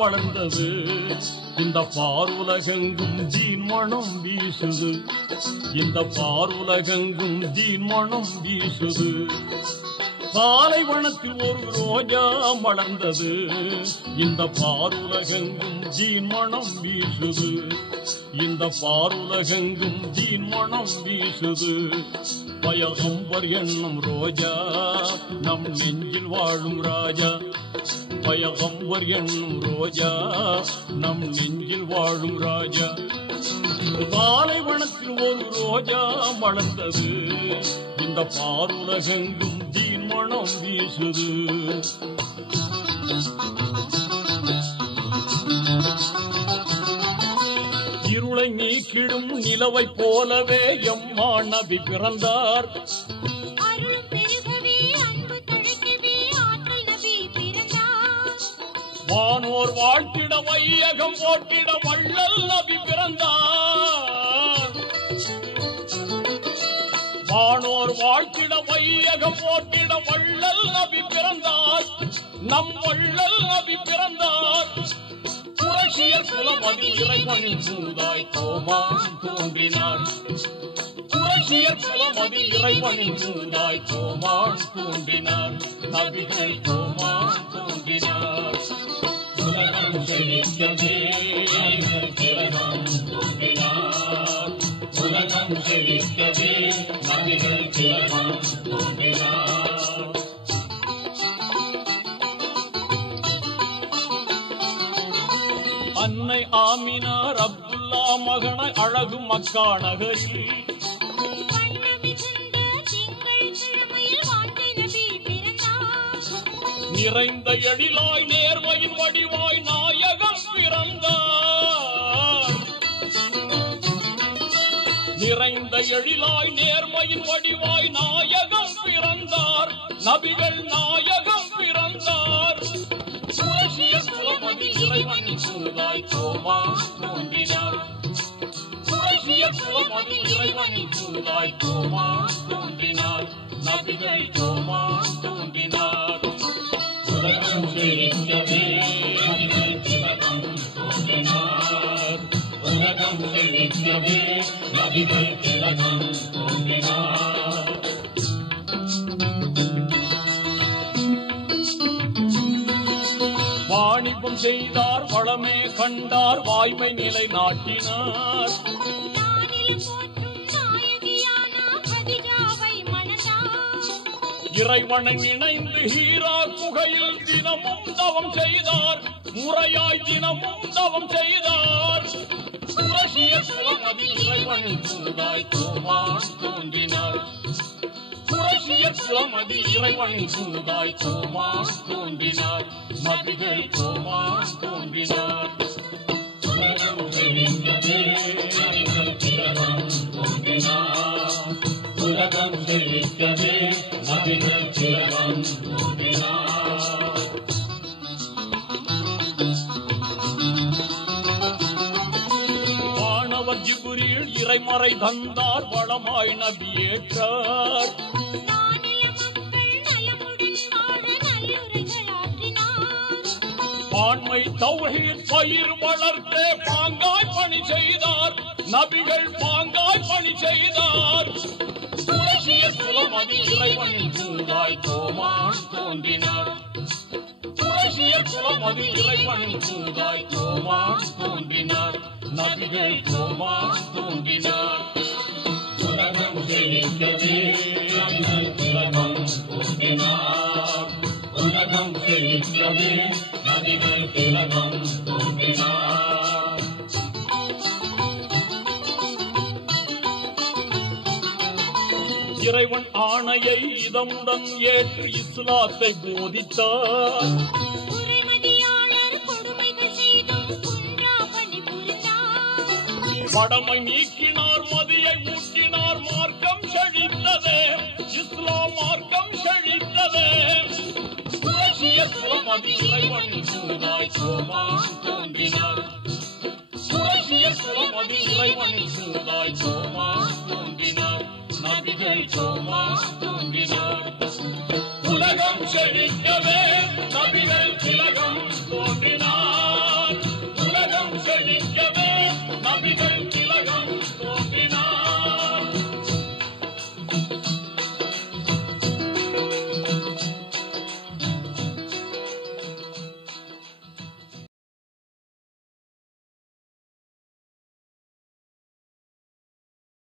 மலர்ந்தது. இந்த பாருலகெங்கும் தீன் மனம் வீசுது. இந்த பாருலகெங்கும் தீன் மனம் வீசுது. பாலைவனத்தில் ஒரு ரோஜா மலர்ந்தது. இந்த பாருலகெங்கும் தீன் மனம் வீசுது. இந்த பாருலகெங்கும் தீன் மனம் வீசுது. பயகம்பர் என்னும் ரோஜா நம் நெஞ்சில் வாழும் ராஜா. பயகம்பர் என்னும் ரோஜா நம் நெஞ்சில் வாழும் ராஜா. பாலைவனத்தில் ஒரு ரோஜா மலர்ந்தது. இந்த பாருலகெங்கும் தீன் மனம் வீசுது. இருளை நீக்கிடும் நிலவை போலவே எம்மா நபி பிறந்தார். வானோர் வாழ்த்திட வையகம் போட்டிட வள்ளல் நபி பிறந்தார். வானோர் வாழ்த்திட வையகம் போட்டிட வள்ளல் நபி பிறந்தார். நம் வள்ளல் நபி பிறந்தார். புரட்சியர் குலமதில் இறைவனின் சூதாய் கோமான் தோன்றினார். புரட்சியர் குலமதில் இறைவனின் சூதாய் கோமான் தோன்றினார். நபிகள் கோமான் தோன்றினார். உலகம் செழிக்கவே திலகம் தோன்றினார். உலகம் செழிக்கவே நபிகள் திலகம் தோன்றினார். அன்னை ஆமினார் அப்துல்லா மகனை அழகு மக்கா நகரில் நிறைந்த எழிலாய் நேர்மையின் வடிவாய் நாயகம் பிறந்தார். நிறைந்த எழிலாய் நேர்மையின் வடிவாய் நாயகம் பிறந்தார். நபிகள் நாயகம் பிறந்தார். புரட்சியர் குலமதில் இறைவனின் சூதாய் கோமான் தோன்றினார். புரட்சியர் குலமதில் இறைவனின் சூதாய் கோமான் தோன்றினார். நபிகள் கோமான் தோன்றினார். உலகம் செழிக்கவே நபிகள் திலகம் தோன்றினார். உலகம் செழிக்கவே நபிகள் திலகம் தோன்றினார். வாணிபம் செய்தார் வளமே கண்டார் வாய்மை நிலை நாட்டினார். இறைவனை இணைந்து ஹீரா குகையில் தினமும் தவம் செய்தார். முறையாய் தினமும் தவம் செய்தார். புரட்சியர் குலமதில் இறைவனின் சூதாய் கோமான் தோன்றினார். புரட்சியர் குலமதில் இறைவனின் சூதாய் கோமான் தோன்றினார். நபிகள் கோமான் தோன்றினார். உலகம் செழிக்கவே நபிகள் திலகம் தோன்றினார். உலகம் செழிக்கவே நபிகள் திலகம் தோன்றினார். வானவர் ஜிப்ரீல் இறைமறை தந்தார். வளமாய் நபியேற்றார். பான்மை தௌஹீத் பயிர் வளர்த்தே பாங்காய் பணி செய்தார். நபிகள் பாங்காய் பணி செய்தார். புரட்சியர் குலமதில் இறைவனின் சூதாய் கோமான் தோன்றினார். புரட்சியர் குலமதில் இறைவனின் சூதாய் கோமான் தோன்றினார். நபிகள் கோமான் தோன்றினார். உலகம் செழிக்கவே நபிகள் திலகம் தோன்றினார். உலகம் செழிக்கவே நபிகள் திலகம் தோன்றினார். இறைவன் ஆணையை இதமுடன் ஏற்று இஸ்லாத்தை போதித்தார். படமை நீக்கினார். மதியை ஊட்டினார். மார்க்கம் செழித்ததே. இஸ்லாம் மார்க்கம் செழித்ததே. புரட்சியர் குலமதில் இறைவனின் சூதாய் கோமான் தோன்றினார். புரட்சியர் குலமதில் இறைவனின் சூதாய் கோமான் தோன்றினார். நபிகள் கோமான் தோன்றினார். உலகம் செழிக்கவே